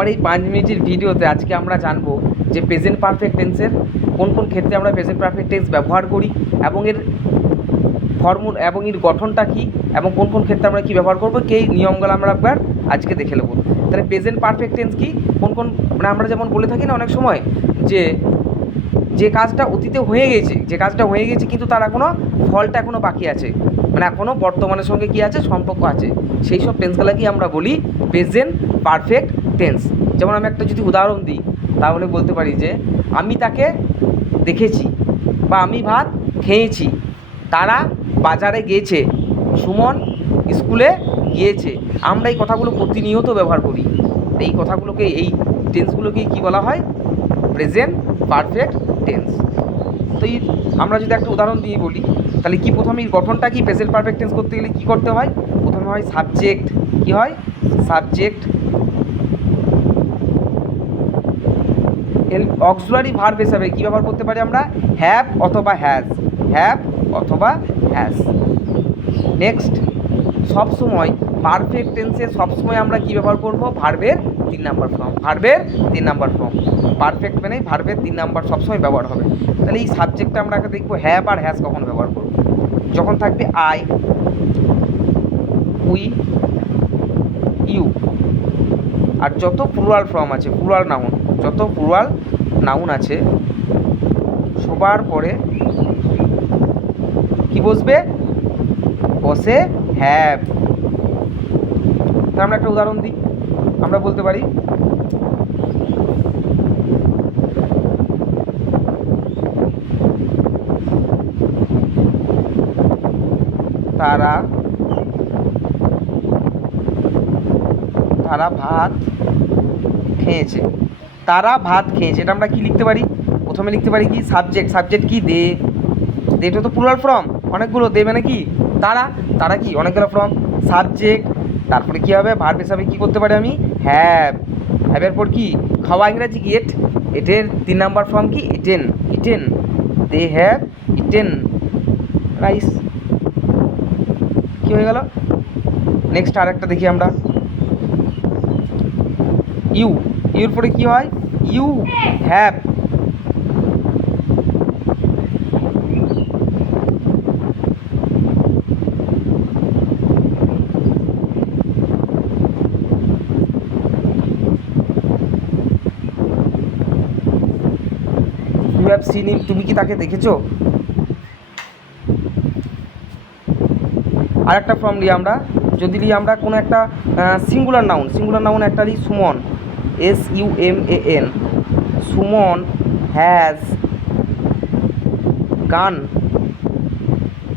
আমার এই 5 মিনিটের ভিডিওতে আজকে আমরা জানবো যে প্রেজেন্ট পারফেক্ট টেন্সের কোন কোন ক্ষেত্রে আমরা প্রেজেন্ট পারফেক্ট টেন্স ব্যবহার করি এবং এর ফর্মুলা এবং এর গঠনটা কী এবং কোন কোন ক্ষেত্রে আমরা কী ব্যবহার করবো এই নিয়মগুলো আমরা একবার আজকে দেখে নেবো। তাহলে প্রেজেন্ট পারফেক্ট টেন্স কি, কোন কোন মানে আমরা যেমন বলে থাকি না অনেক সময় যে কাজটা অতীতে হয়ে গেছে কিন্তু তার এখনও ফলটা এখনও বাকি আছে, মানে এখনও বর্তমানের সঙ্গে কী আছে সম্পর্ক আছে, সেই সব টেন্সগুলোকে আমরা বলি প্রেজেন্ট পারফেক্ট টেন্স। যেমন আমি একটা যদি উদাহরণ দিই তাহলে বলতে পারি যে আমি তাকে দেখেছি বা আমি ভাত খেয়েছি, তারা বাজারে গিয়েছে, সুমন স্কুলে গিয়েছে। আমরা এই কথাগুলো প্রতিনিয়ত ব্যবহার করি, এই কথাগুলোকে এই টেন্সগুলোকেই কী বলা হয়, প্রেজেন্ট পারফেক্ট টেন্স। তো এই আমরা যদি একটা উদাহরণ দিয়ে বলি তাহলে কি প্রথমে গঠনটা কি প্রেজেন্ট পারফেক্ট টেন্স করতে গেলে কী করতে হয়, প্রথমে হয় সাবজেক্ট, কী হয় সাবজেক্ট, অক্সিলারি ভার্ব হিসাবে কী ব্যবহার করতে পারি আমরা, হ্যাভ অথবা হ্যাজ, হ্যাভ অথবা হ্যাজ। নেক্সট সবসময় পারফেক্ট টেন্সে সবসময় আমরা কী ব্যবহার করব, ভার্বের 3 নাম্বার ফর্ম, ভার্বের 3 নাম্বার ফর্ম। পারফেক্ট মানে ভার্বের 3 নাম্বার সবসময় ব্যবহার হবে। তাহলে এই সাবজেক্টটা আমরা দেখবো হ্যাভ আর হ্যাজ কখন ব্যবহার করব, যখন থাকবে আই, উই, ইউ আর যত প্লুরাল ফর্ম আছে, প্লুরাল নাউন, যত প্লুরাল নাউন আছে সবার পরে কি বসবে, বসে হ্যাভ। তার আমরা একটা উদাহরণ দিই, আমরা বলতে পারি তারা ভাত খেয়েছে, তারা ভাত খেয়েছে। এটা আমরা কি লিখতে পারি, প্রথমে লিখতে পারি কি সাবজেক্ট কি দে, দেটা তো প্লুরাল ফর্ম অনেকগুলো, দে মানে কি তারা কি অনেকগুলো ফর্ম, সাবজেক্ট, তারপরে কী হবে ভার্ব হিসাবে কী করতে পারি আমি, হ্যাভের পর কি খাওয়া ইংরাজি কি এটের 3 নাম্বার ফর্ম কি eaten, they have eaten rice. কী হয়ে গেল। নেক্সট আরেকটা দেখি আমরা, ইউর পরে কি হয়, ইউ হ্যাভ, সিন হিম, তুমি কি তাকে দেখেছো। আরেকটা ফর্ম নিই আমরা, যদি নিই আমরা কোনো একটা সিঙ্গুলার নাউন একটা নিই Suman, SUMAN, Suman has gone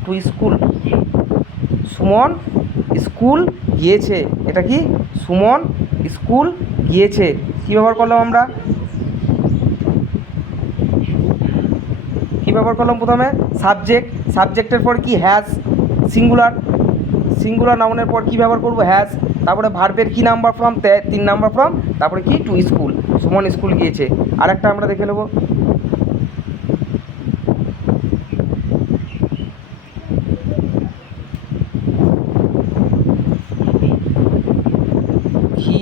to school, Suman school গিয়েছে। এটা কি সুমন স্কুল গিয়েছে, কী ব্যবহার করলাম আমরা, প্রথমে সাবজেক্টের পর কি হ্যাজ, সিঙ্গুলার নাউনের পর কি ব্যবহার করব, হ্যাজ, তারপরে ভার্বের কি নাম্বার ফর্ম, 3 নাম্বার ফর্ম, তারপরে কি টু স্কুল, সুমন স্কুল গিয়েছে। আরেকটা আমরা দেখে নেব, he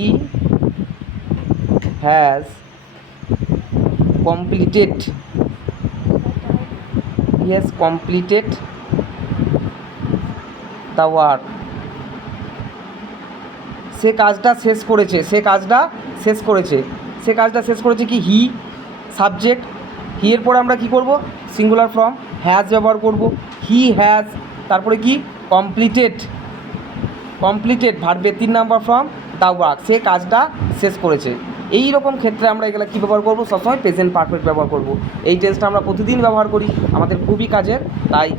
has completed, the work, সে কাজটা শেষ করেছে কি হি, সাবজেক্ট, হি এর পরে আমরা কি করব, সিঙ্গুলার ফর্ম হ্যাজ ব্যবহার করব, হি হ্যাজ, তারপরে কি কমপ্লিটেড ভার্বের 3 নাম্বার ফর্ম দ্য ওয়ার্ক, সে কাজটা শেষ করেছে। এই রকম ক্ষেত্রে আমরা এগুলো কী ব্যবহার করবো, সবসময় প্রেজেন্ট পারফেক্ট ব্যবহার করব। এই টেন্সটা আমরা প্রতিদিন ব্যবহার করি, আমাদের খুবই কাজের। তাই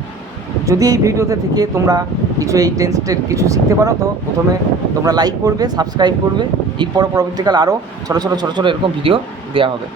যদি এই ভিডিওতে থেকে তোমরা এই টেন্সটের কিছু শিখতে পারো তো প্রথমে তোমরা লাইক করবে, সাবস্ক্রাইব করবে, এরপর পরবর্তীকালে আরও ছোটো ছোটো এরকম ভিডিও দেওয়া হবে।